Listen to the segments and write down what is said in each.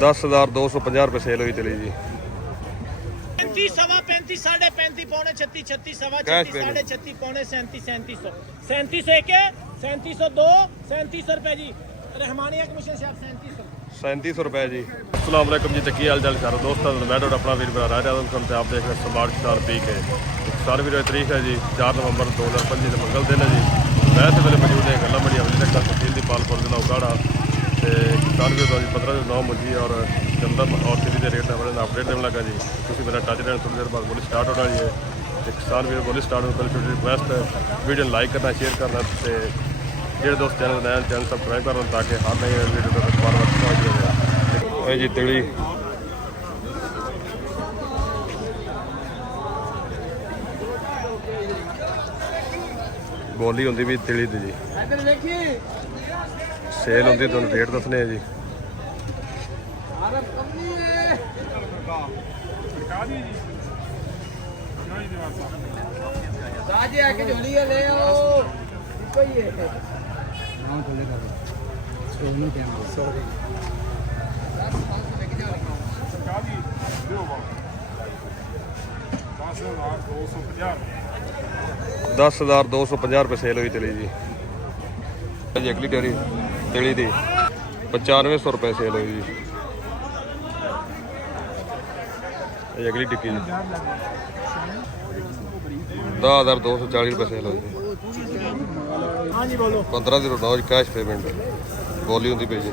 10,250 रुपये सेल हुई चली जी। 35 सवा 35 साढ़े 35 पौने 36 36 सवा 36 साढ़े 36 पौने 37 3700 3700 एक 3702 3700 रुपए जी। रहमानिया कमीशन शायद 3700 रुपये जी। अस्सलाम वालेकुम जी, की हाल चाल सारे दोस्तों, मैं तो अपना वीर बना रहा हूँ। आप देख रहे हैं स्मार्ट किसान पीक है। किसान वीर तारीख है जी 4 नवंबर 2025 मंगल दिन है जी। मैं इस वेले मौजूद है गला मंडी हवली तक तहसील की पालपुर जिला उगाड़ा। किसान वीर 15 मुंजी और गंदम और तिली के रेट बड़े अपडेट देने लगा जी। तुम मेरा टच रहना, थोड़ी देर बाद बोली स्टार्ट होना जी है। किसान वीर बोली स्टार्ट होने पहले छोटी रिक्वेस्ट है वीडियो लाइक करना, शेयर करना, जो दोस्त चैनल नया चैनल सबसक्राइब करना ताकि हर नई वीडियो तक बार बार पहुँच जाए जी। तिली बोली होंगी भी तिली दी जी, सेल होंगी तुम रेट दसने जी। ₹10,250 रुपये सेल हुई तिली जी। अगली डेयरी तिली दी 9500 रुपये सेल हुई जी। अगली टिक्की जी 10,240 रुपये सेल हुई जी। 15 दिन रोज कैश पेमेंट बोली होंगी पे जी।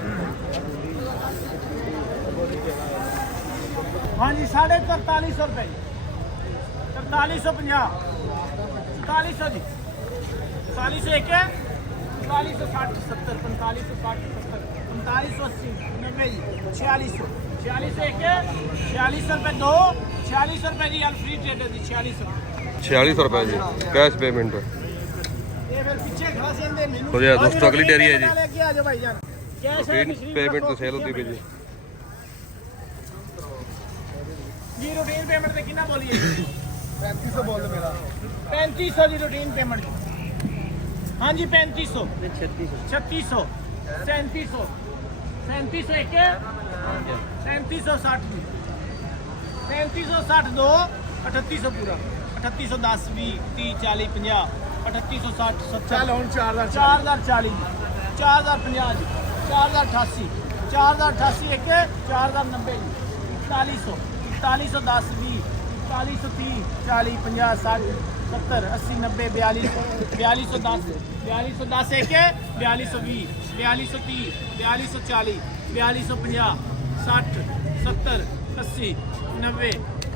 हाँ जी 4350 रुपए 4350 4400 जी 4400 एक 4460 70 4560 70 4580 90 जी 4600 4600 एक 4600 रुपये दो 4600 रुपये जी फ्री ट्रेडर जी 4600 रुपये जी कैश पेमेंट। तो जी दोस्तों अगली डेयरी है जी पेमेंट तो सेल होती है जी। रूटीन पेमेंट से कितना बोलिए 3500 बोल दो मेरा 3500 जी रूटीन पेमेंट। हाँ जी 3500 3600 3700 3700 एक 3760 3760 दो 3800 पूरा 3810 20 30 40 50 3860 70 4040 4050 जी 4088 4088 एक 4090 जी 4100 4110 20 4130 40 50 60 70 80 90 42 4210 4210 एक 4220 4230 4240 4250 60 70 80 90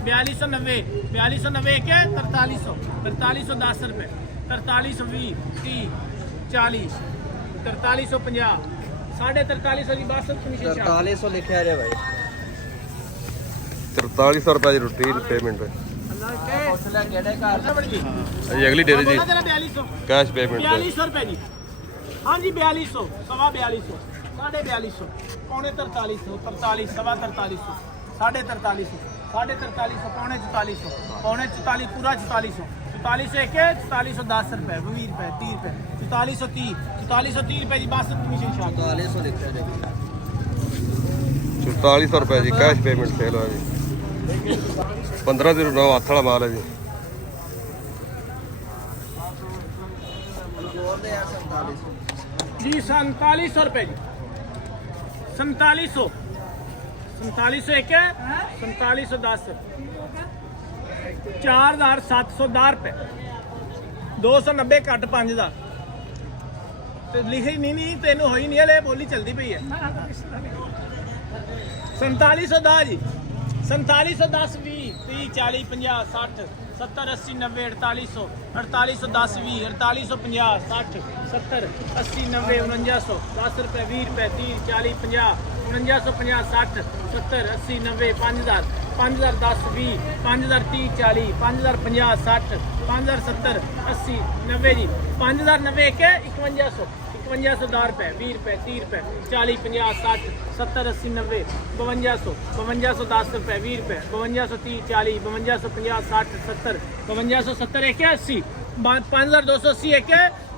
4290 4290 एक 4300 4310 रुपये 4320 30 40 4350 4350 जी बस 4300 लिखा है भाई 4300 रुपये की रूटीन पेमेंट है। अगली डेयरी जी कैश पेमेंट 4200 रुपये जी। हाँ जी 4200 सवा 4200 साढ़े 4200 पौने 4300 43 सवा 4300 साढ़े 4300 साढ़े 4300 पौने 4400 पौने 44 पूरा 4400 4400 एक 4410 रुपये 20 रुपये 30 रुपये 4430 4430 रुपये जी बस कमीशन 4400 लिखा है 4400 रुपये जी कैश पेमेंट सेल हुआ जी। 1509 हथ वाला माल है जी। जी 4700 रुपये जी 4700 एक 4710 4710 रुपये 290 घट 5000 लिखी नहीं तेन हो ही नहीं हले बोली चलती पई है 4710 जी 4710 20 30 40 50 60 70 80 90 4800 4810 20 4850 60 70 80 90 4900 10 रुपये 20 रुपये 30 40 50 4950 60 70 80 90 5000 5010 20 5030 40 5050 60 5070 80 90 जी 5090 एक 5100 5110 रुपये 20 रुपये 30 रुपये 40 50 60 70 80 90 5200 5210 रुपये 20 रुपये 5230 40 5250 60 70 5270 एक 80 5280 एक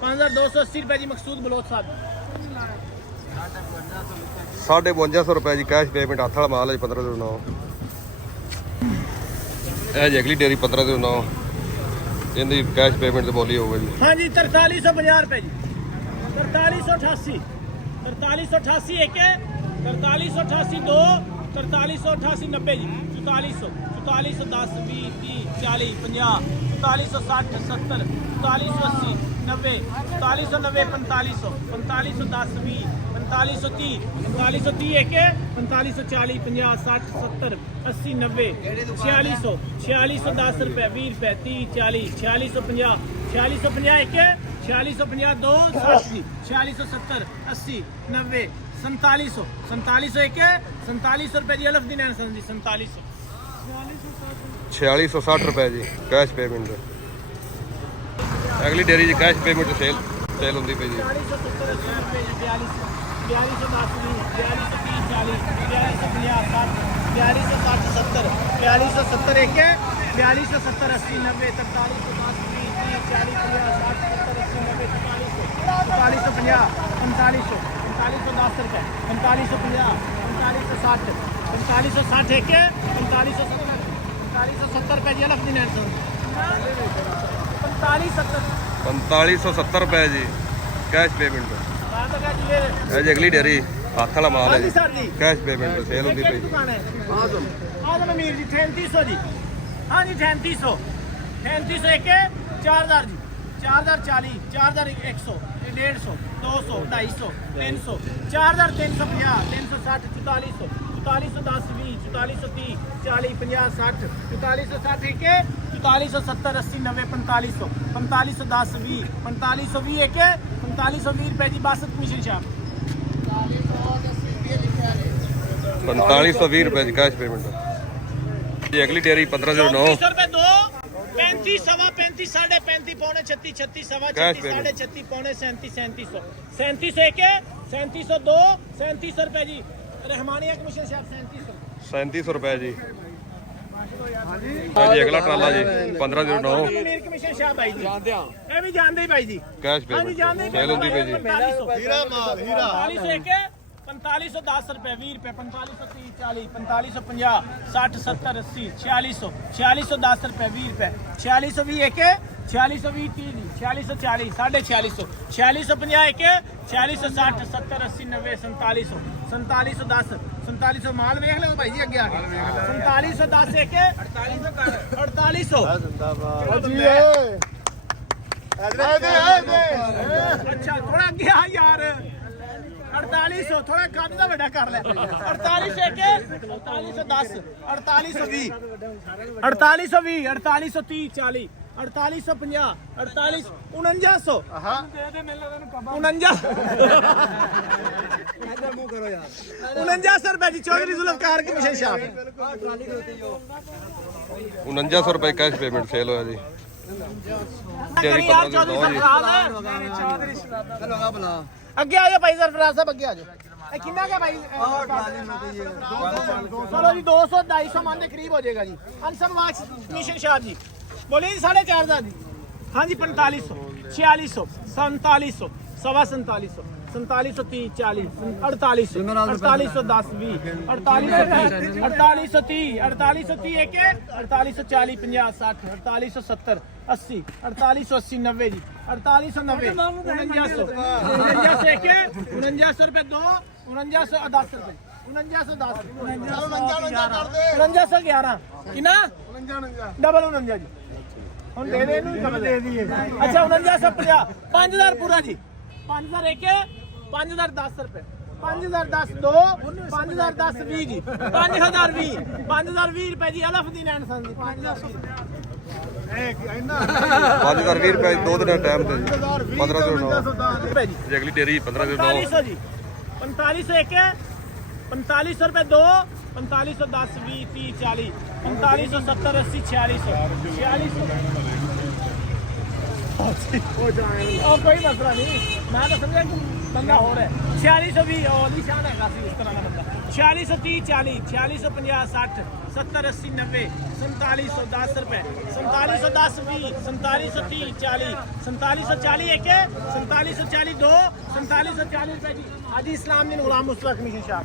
5280 रुपये जी मकसूद बलोच साहब 5250 रुपए जी कैश पेमेंट हथ वाला माल है 1509 ਇਹ ਜੀ ਅਗਲੀ ਡੇਰੀ 1509 ਇਹਦੀ ਕੈਸ਼ ਪੇਮੈਂਟ ਤੇ ਬੋਲੀ ਹੋਊਗਾ ਜੀ हाँ जी 4350 रुपए जी 4388 4388 एक है 4388 दो 4388 90 जी 4400 4410 20 30 40 50 4460 70 4480 90 4490 4500 4510 20 4530 4530 एक है 4540 50 60 70 80 90 4600 4610 रुपए 20 रुपए 30 40 4650 4650 एक है 4650 दो 60 जी 4670 80 90 4700 4700 एक है 4700 रुपए जी अलफ दिन आंसर जी 4700 4660 रुपए जी कैश पेमेंट अगली डेरी जी कैश पेमेंट सेल होती पई जी 4670 रुपए 42 4210 42 40 42 50 60 4260 एक है 4270 80 90 43 10 20 30 40 50 60 70 80 90 45 45 45 एक है 4570 रुपए जी अलग दिन 4570 रुपए जी कैश पेमेंट है जी अगली डेरी हथ वाला माल है जी कैश पेमेंट सेल होती पई आजम अमीर जी 3300 जी हाँ जी 3300 एक 4000 जी 4040 4100 150 200 250 300 4350 360 4400 4410 20 4430 40 50 60 4460 एक 4470 80 90 4500 4510 20 4520 एक 4520 रुपए जी बासत कमीशन शाह 4520 रुपए जी कैश पेमेंट जी अगली डेरी 1509 रुपए दो 35 सवा 35 साढ़े 35 पौने 36 36 सवा 36 साढ़े 36 पौने 37 3700 एक 3700 दो 3700 रुपए जी रहमानिया कमीशन शाह 3700 रुपए जी हाँ जी अगला ट्राला जी 1509 अमीर कमीशन शाह भाई जी जानते हैं ये भी जानते ही भाई जी कैश पेमेंट सेल होती पई जी हीरा माल हीरा 4500 एक 4510 रुपए 20 रुपए 4530 40 4550 60 70 80 4600 4610 रुपए 20 रुपए 4620 एक 4620 30 4640 4600 4650 एक 4660 70 80 90 4700 4710 4700 माल देख लो भाई जी अगे आके 4710 एक 4800 अच्छा थोड़ा अगे आ यार 4800 थोड़ा कद का बड़ा कर ले 4800 के 4810 4820 4820 4830 40 4850 48 4900 हां 4900 रुपए जी चौधरी जुल्फकार की विशेष शाह 4900 रुपए कैश पेमेंट सेल होया जी यार चौधरी अगे आ जाओ भाई सरफराज साहब अगे आ जाओ ये कितना का भाई चलो जी 200 250 मान के करीब हो जाएगा जी अनसर वाच मिशन शाह जी बोलिए जी 4500 जी हाँ जी 4500 4600 4700 सवा 4700 4730 40 4800 4810 20 4830 4830 एक 4840 50 60 4870 80 4880 90 जी 4890 4900 एक 4900 रुपए दो 4910 रुपए 4910 4911 किना डबल 49 जी ਹੁਣ ਦੇ ਦੇ ਇਹਨੂੰ ਦੇ ਦਈਏ ਅੱਛਾ 4950 5000 ਪੂਰਾ ਜੀ 5000 ਇੱਕ 5010 ਰੁਪਏ 5010 ਦੋ 5010 20 ਜੀ 5020 5020 ਰੁਪਏ ਜੀ ਅਲਫ ਦੀ ਲੈਣ ਸੰਦੀ 5020 ਰੁਪਏ ਦੋ ਦਿਨਾਂ ਟਾਈਮ ਤੇ 1509 ਰੁਪਏ ਜੀ ਜੀ ਅਗਲੀ ਡੇਰੀ 1509 4500 ਜੀ 4500 ਇੱਕ 4500 ਰੁਪਏ ਦੋ 4510 20 30 40 4570 80 4600 हो जाए कोई मसला नहीं मैं तो समझा कि बंदा हो रहा है 4620 निशान है काफी इस तरह का बंदा 4630 40 4650 60 70 80 90 4710 रुपए 4710 20 4730 40 4740 एक 4740 दो 4740 रुपए जी हाजी इस्लाम दिन गुलाम मुस्तफा कमीशन शाह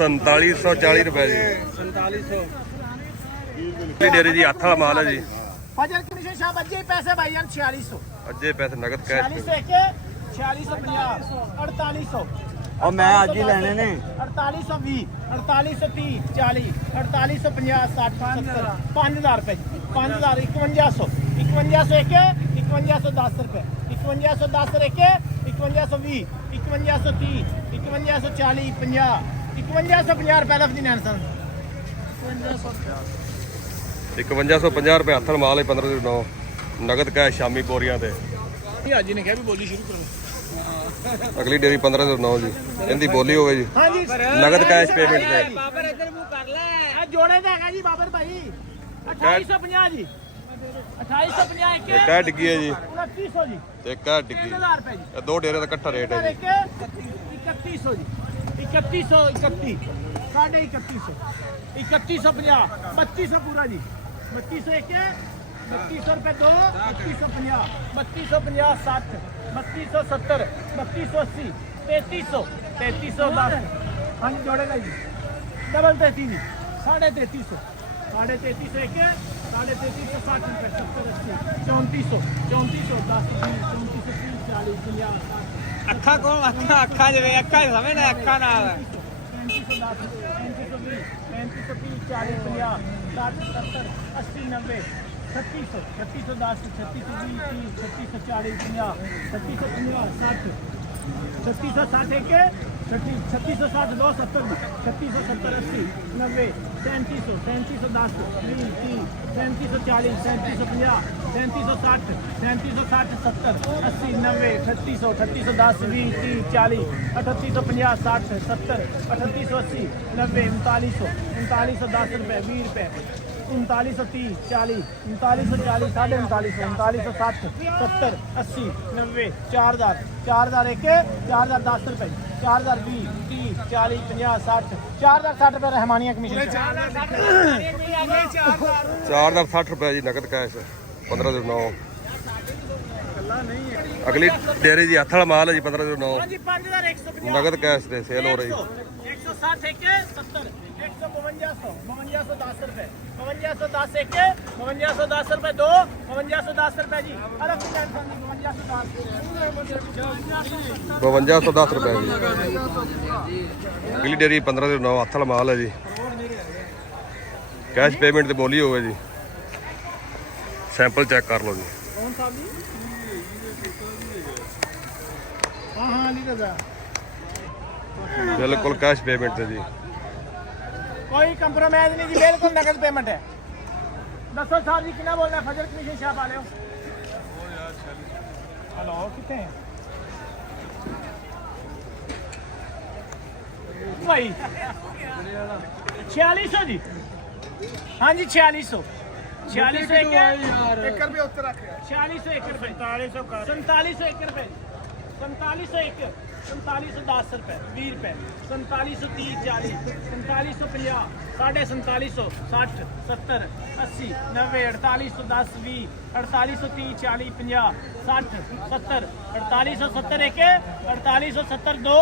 4740 रुपए जी 4700 डेरी जी हथ वाला माल है जी फजर कमीशन शाह बच्चे पैसे भाईजान 4600 अज्जे पैसे नगद कैश 4600 एक 4650 4800 और मैं आज ही लेने ने 4820 4830 40 4850 60 70 5000 रुपए 5000 5100 5100 एक 5110 रुपए 5110 एक 5120 5130 5140 50 5150 रुपए लफ्ज़ नहीं आंसर 5150 रुपए हथ वाला माल है 1509 नगद कैश शामी बोरियां ते ये हाजी ने कहा भी बोली शुरू करो अगली डेरी 1509 जी इनकी बोली होवे जी हाँ जी नगद कैश पेमेंट पे बाबर इधर मुंह कर ले आ जोड़े दा है जी बाबर भाई 2850 जी 2850 एक एक है डिग्गी है जी 2900 जी एक है डिग्गी 3000 रुपए जी ये दो डेरे का इकट्ठा रेट है जी 3100 जी 3131 साढ़े 3100 3150 3200 पूरा जी 3200 एक 3200 रुपए दो 3250 3250 60 3270 3280 3300 3310 हाँ जी जोड़ेगा जी डबल 33 जी साढ़े 3300 साढ़े 3300 एक साढ़े 3300 60 रुपए 70 80 3400 10 20 34 30 40 50 ਅੱਖਾਂ ਕੋਲ ਅੱਖਾਂ ਜਿਵੇਂ ਅੱਖਾਂ ਸਮਝ ਨਾ ਅੱਖਾਂ ਨਾਲ 3510 3520 3530 40 50 60 70 80 90 3600 3610 3620 30 3640 50 3650 60 3660 एक 3660 दो 70 3670 80 90 3700 3710 20 30 3740 3750 3760 3760 70 80 90 3800 3810 20 30 40 3850 60 70 3880 90 3900 3910 रुपए 20 रुपए 3930 40 3940 साढ़े 3900 3960 70 80 90 4000 4000 एक 4010 रुपए 4020 30 40 50 60 4060 रुपए रहमानिया कमीशन 4060 रुपए जी नगद कैश 1509 अगली डेरे जी हथ वाला माल है जी 1509 हाँ जी 5150 नगद कैश से सेल हो रही 160 एक 70 152 5210 रुपए 5210 एक 5210 रुपए दो 5210 रुपए जी अलग से 5210 रुपए जी अगली डेरी 1509 हथ वाला माल है जी कैश पेमेंट ते बोली होवे जी सैंपल चेक कर लो जी कौन सा भी हाँ हाँ अली रजा बिल्कुल कैश पेमेंट ते जी कोई कंप्रोमाइज नहीं जी बिल्कुल नगद पेमेंट है दसो साहब जी कितना बोलना है फजर कमीशन शाह वाले हो हेलो कितने हैं भाई 4600 जी हाँ जी 4600 4600 एक रुपये उत्तर रखे 4600 एक रुपये 4700 एक रुपये 4700 एक 4710 रुपए 20 रुपए 4730 40 4750 साढ़े 4700 60 70 80 90 4810 20 4830 40 50 60 70 4870 एक 4870 दो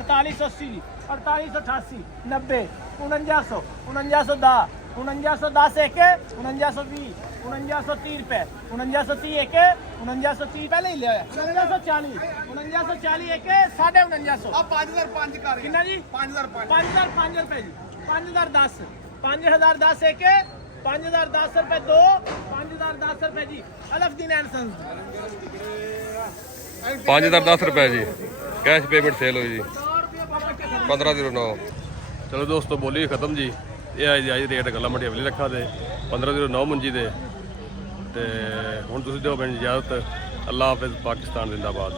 4880 4888 90 4900 4910 4910 एक 4920 4930 रुपए 4930 एक 4930 पहले ही लिया 4940 4940 एक 4950 ਆ 5005 ਕਰ कितना जी 5005 रुपए जी 5010 5010 एक 5010 रुपए दो 5010 रुपए जी अलफदीन एंड सन्स 5010 रुपए जी कैश पेमेंट सेल हुई जी 1509 चलो दोस्तों बोली खत्म जी ये है जी रेट गला मंडी अवली रखा दे 1509 मंजी दे ते हुण तुसीं दिओ मैनूं इजाजत अल्लाह हाफिज़ पाकिस्तान जिंदाबाद।